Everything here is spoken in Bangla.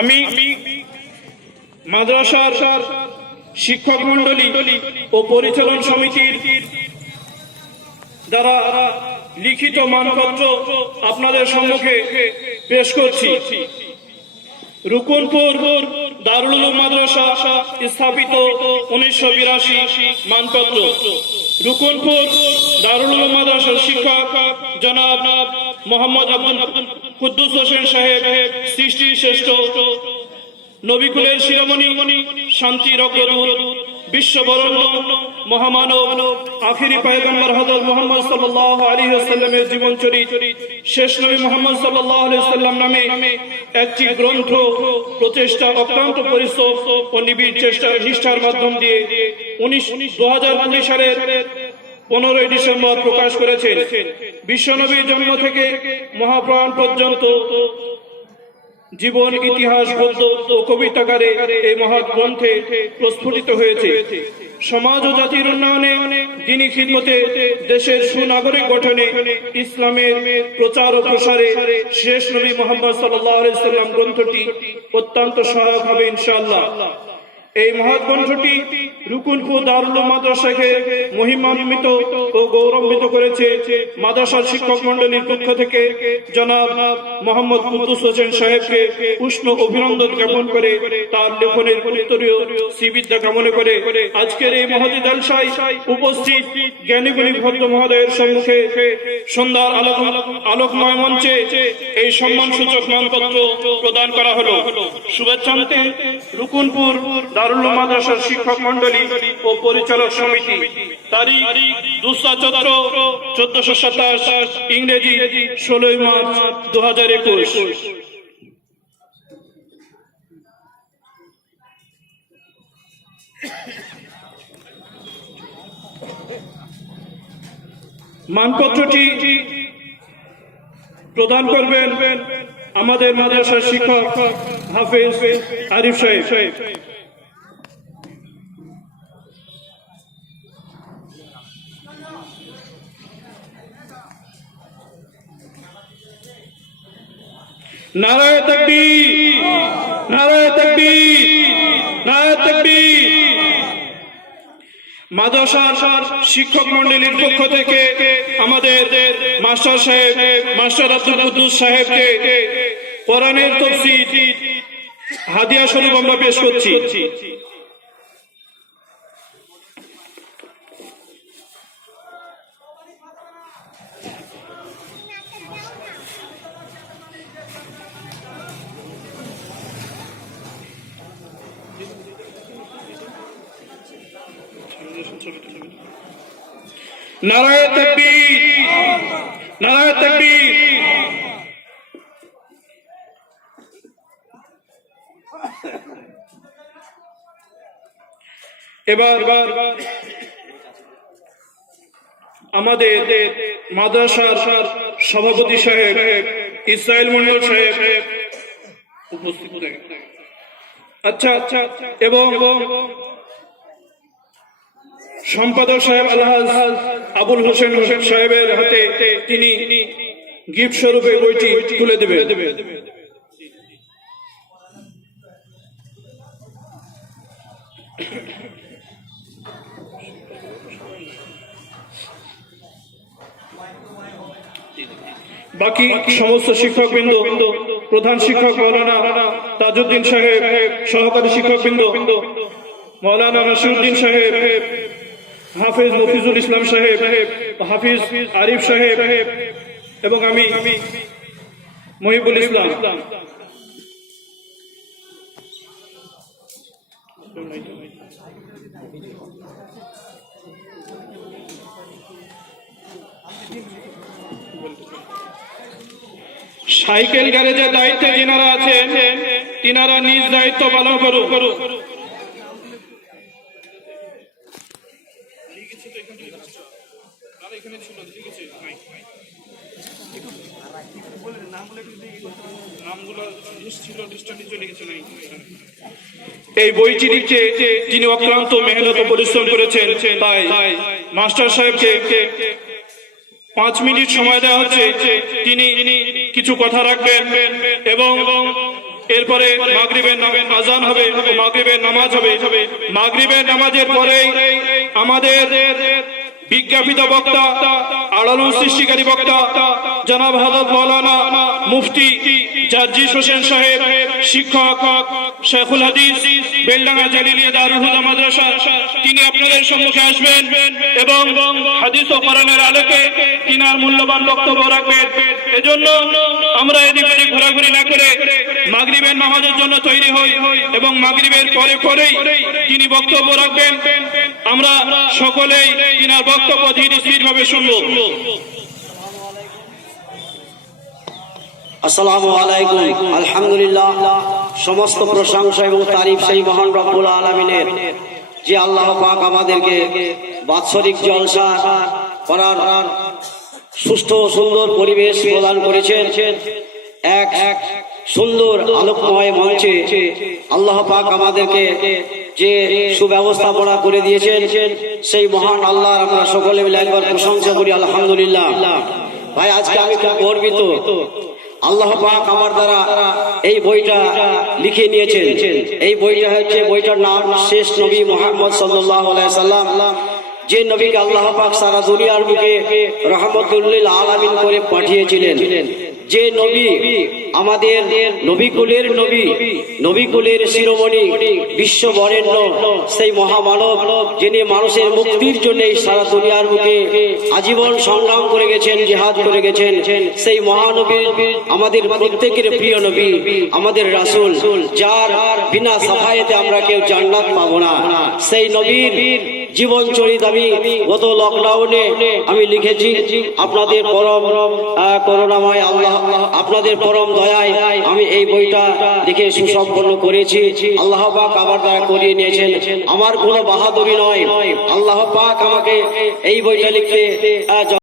আমি মাদ্রাসার শিক্ষক মন্ডলী ও পরিচালন সমিতির দ্বারা লিখিত মানপত্র আপনাদের সম্মুখে পেশ করছি। রুকুনপুর দারুল মাদ্রাসা স্থাপিত উনিশশো বিরাশি মানপত্র। রুকুনপুর দারুল উলুম মাদ্রাসার শিক্ষক জনাব মোহাম্মদ আব্দুল কুদ্দুস হোসেন সাহেব সৃষ্টি শ্রেষ্ঠ, নবিকুলের শিরোমণি, শান্তি, রক্তদূত, বিশ্ববরণ্য, মহামানব, আখিরি পায়গম্বর হজরত মোহাম্মদ সাল্লাল্লাহু আলাইহি ওয়াসাল্লামের জীবন চরিত, শেষ নবী মোহাম্মদ সাল্লাল্লাহু আলাইহি ওয়াসাল্লাম নামে একটি গ্রন্থ প্রচেষ্টা অক্লান্ত পরিশ্রম ও নিবিড় চেষ্টা নিষ্ঠার মাধ্যম দিয়ে উনিশ দু সালের পনেরোই ডিসেম্বর প্রকাশ করেছেন। বিশ্বনবীর জন্ম থেকে মহাপ্রাণ পর্যন্ত জীবন, ইতিহাস, গদ্য ও কবিতাকারে এই মহৎ গ্রন্থে প্রস্ফুটিত হয়েছে। সমাজ ও জাতির উন্নয়নে দিনী খিদমতে দেশের সুনাগরিক গঠনে ইসলামের প্রচার ও প্রসারে শেষ নবী মোহাম্মদ সাল্লাহ সাল্লাম গ্রন্থটি অত্যন্ত সহায়ক হবে ইনশাআল্লাহ। এই মহৎ গ্রন্থটি রুকুনপুর দারুল মাদ্রাসাকে মহিমান্বিত ও গৌরবান্বিত করেছে মাদ্রাসার শিক্ষক মন্ডলীর পক্ষ থেকে জনাব মোহাম্মদ কুদ্দুস হোসেন সাহেবকে উষ্ণ অভিনন্দন জ্ঞাপন করে তার লেখনের উত্তরীয় শ্রীবিদ্যা কামনা করে আজকের এই মহতি জলসায় উপস্থিত জ্ঞানীগুণী ভদ্র মহোদয়ের সম্মুখে সন্ধ্যার আলোক আলোকময় মঞ্চে এই সম্মানসূচক মানপত্র প্রদান করা হলো। শুভেচ্ছান্তে রুকুনপুর দারুল মাদ্রাসার শিক্ষক মন্ডলী ও পরিচালক সমিতি। তারিখ চোদ্দশো সাতাশ, ইংরেজি ষোলোই মার্চ দু হাজার একুশ। মানপত্রটি প্রদান করবেন আমাদের মাদ্রাসার শিক্ষক হাফেজ আরিফ সাহেব। নারায় তকবি নারায় তকবি নারায় তকবি মাদ্রাসার শিক্ষক মন্ডলীর পক্ষ থেকে আমাদের মাস্টার সাহেব, মাস্টার আব্দুল কুদ্দুস সাহেবকে কোরআনের তফসির হাদিয়া স্বরূপ আমরা পেশ করছি। নারায় তকবীর নারায় তকবীর এবার আমাদের মাদ্রাসার সভাপতি সাহেব ইসরায়েল মন্ডল সাহেব উপস্থিত থাকেন। আচ্ছা আচ্ছা এবং সম্পাদক সাহেব আলহাজ আবুল হোসেন হোসেন সাহেবের হাতে তিনি গিফট স্বরূপে বইটি তুলে দেবে বাকি সমস্ত শিক্ষকবৃন্দ, প্রধান শিক্ষক মৌলানা তাজউদ্দিন সাহেব, সহকারী শিক্ষকবৃন্দ, মৌলানা নাসিরুদ্দিন সাহেব হাফিজ মফিজুল ইসলাম সাহেব, হাফিজ আরিফ সাহেব এবং আমি, মহিবুল ইসলাম। সাইকেল গ্যারেজের দায়িত্বে যিনারা আছেন, তিনারা নিজ দায়িত্ব পালন করুন এই বইটি লিখতে যিনি অক্লান্ত মেহনত পরিশ্রম করেছেন, তাই মাস্টার সাহেবকে পাঁচ মিনিট সময় দেওয়া হচ্ছে। তিনি কিছু কথা রাখবেন এবং এরপরে মাগরিবের নামে আজান হবে মাগরিবের নামাজ হবে। মাগরিবের নামাজের পরে আমাদের বিজ্ঞাপিত বক্তা, আড়ালু সৃষ্টিকারী বক্তা, জনাব হজরত মৌলানা মুফতি জার্জিস হোসেন সাহেব, শিক্ষক শেখুল হাদিস, বেলডাঙ্গা জালিলিয়া দারুল হুদা মাদ্রাসা, তিনি আপনাদের সম্মুখে আসবেন এবং হাদিস ও কোরআনের আলোকে তিনার মূল্যবান বক্তব্য রাখবেন। এজন্য আমরা এদিক ঘোরাঘুরি না করে মাগরিবের নামাজের জন্য তৈরি হই এবং মাগরিবের পরে পরেই তিনি বক্তব্য রাখবেন। আমরা সকলেই তিনার বক্তব্য ধীর স্থির ভাবে শুনব। আসসালামু আলাইকুম। আলহামদুলিল্লাহ, সমস্ত প্রশংসা এবং তারিফ সেই মহান রব্বুল আলমিনের, যে আল্লাহ পাক আমাদেরকে বাৎসরিক জলসা করার সুস্থ সুন্দর পরিবেশ প্রদান করেছেন। এক এক সুন্দর আলোকময় মঞ্চে আল্লাহ পাক আমাদেরকে যে সুব্যবস্থাপনা করে দিয়েছেন, সেই মহান আল্লাহ আমরা সকলে মিলে একবার প্রশংসা করি, আলহামদুলিল্লাহ। ভাই, আজকে আমি খুব গর্বিত। আল্লাহ পাক আমার দ্বারা এই বইটা লিখে নিয়েছেন। এই বইটা হচ্ছে, বইটার নাম শেষ নবী মোহাম্মদ সাল্লাহ সাল্লাম। যে নবীকে আল্লাহ পাক সারা দুনিয়ার বুকে রহমতুল্লিল আলামিন করে পাঠিয়েছিলেন। যে নবী আমাদের নবীকুলের নবী, নবীকুলের শিরোমণি বিশ্ব বরেণ্য সেই মহামানব যিনি মানুষের মুক্তির জন্য সারা দুনিয়ার বুকে আজীবন সংগ্রাম করে গেছেন, জেহাদ করে গেছেন, সেই মহানবী আমাদের প্রত্যেকের প্রিয় নবী, আমাদের রাসূল, যার বিনা সাফায়েতে আমরা কেউ জান্নাত পাবো না। সেই নবীর জীবন চরিত আমি গত লকডাউনে আমি লিখেছি, আপনাদের পরম করুণাময় আল্লাহ, আপনাদের পরম দয়ায় আমি এই বইটা লিখে সুসম্পন্ন করেছি। আল্লাহ পাক আমার দ্বারা করিয়ে নিয়েছেন। আমার কোনো বাহাদুরি নয়। আল্লাহ পাক আমাকে এই বইটা লিখতে